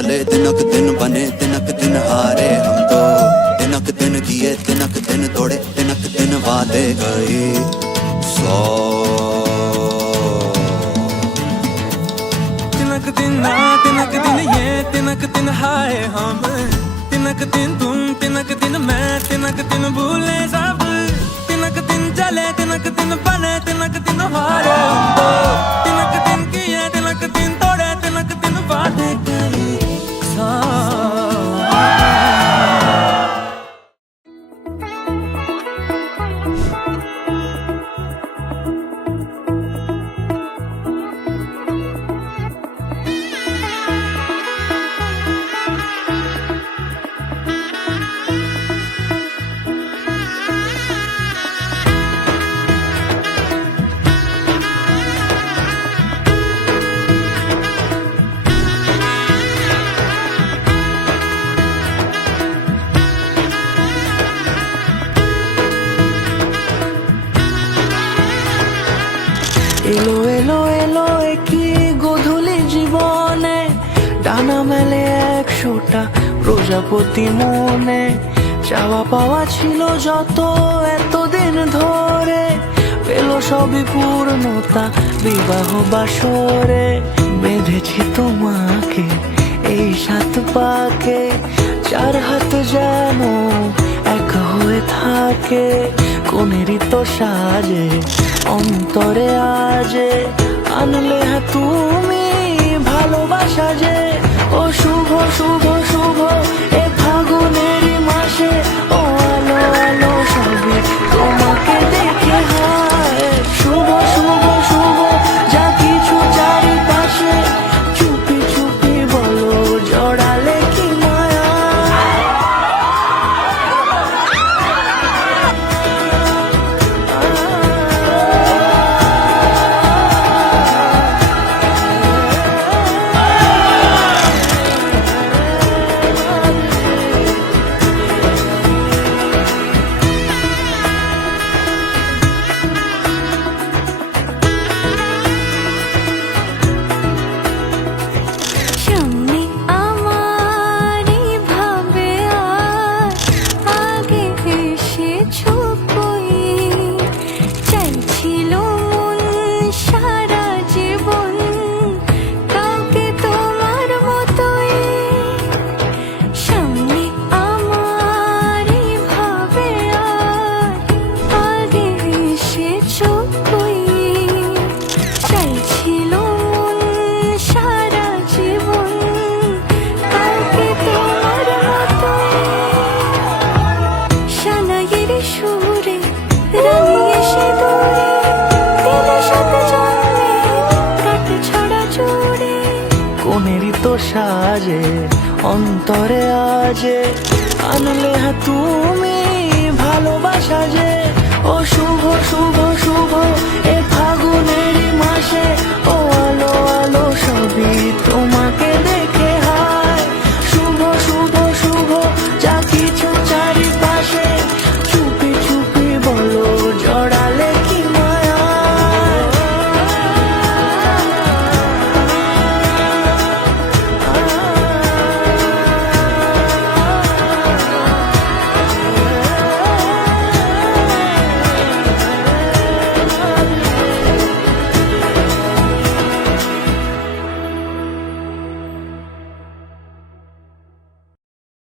चले दिनक दिन बने दिनक दिन हारे हम तो दिनक दिन किए दिनक दिन तोड़े दिनक दिन वादे गए सौ तिनक दिन ना तिनक दिन ये तिनक दिन हाय हम तिनक दिन तुम तिनक दिन मैं तिनक दिन भूले सब तिनक दिन चले तिनक दिन बने तिनक दिन हारे हम तो तिनक दिन किए तिनक दिन तोड़े तिनक दिन वादे गए এলো এলো এলো একই গধূলি জীবনে ডানা মেলে 100টা প্রজাপতি মনে চাওয়া পাওয়া ছিল যত এতদিন ধরে পেল সবই পূর্ণতা বিবাহ বাসরে বেঁধেছি তোমাকে এই 7 পাকে 4 হাত যেন এক হয়ে থাকে কোনেরই তো সাজে অন্তরে আজে আনলে তুমি ভালোবাসা যে ও শুভ শুভ শুভ এ ফাগুনেরই মাসে ও আলো আলো সবে তোমাকে দেখে হয় শুভ শুভ শুভ যা কিছু চারিপাশে চুপি চুপি বলো জড়ালে কি মায়া কোনেরই তো সাজে অন্তরে আজে আনলে তুমি ভালোবাসা যে ও শুভ শুভ শুভ এ ফাগুনেরই মাসে ও আলো আলো সবই তোমাকে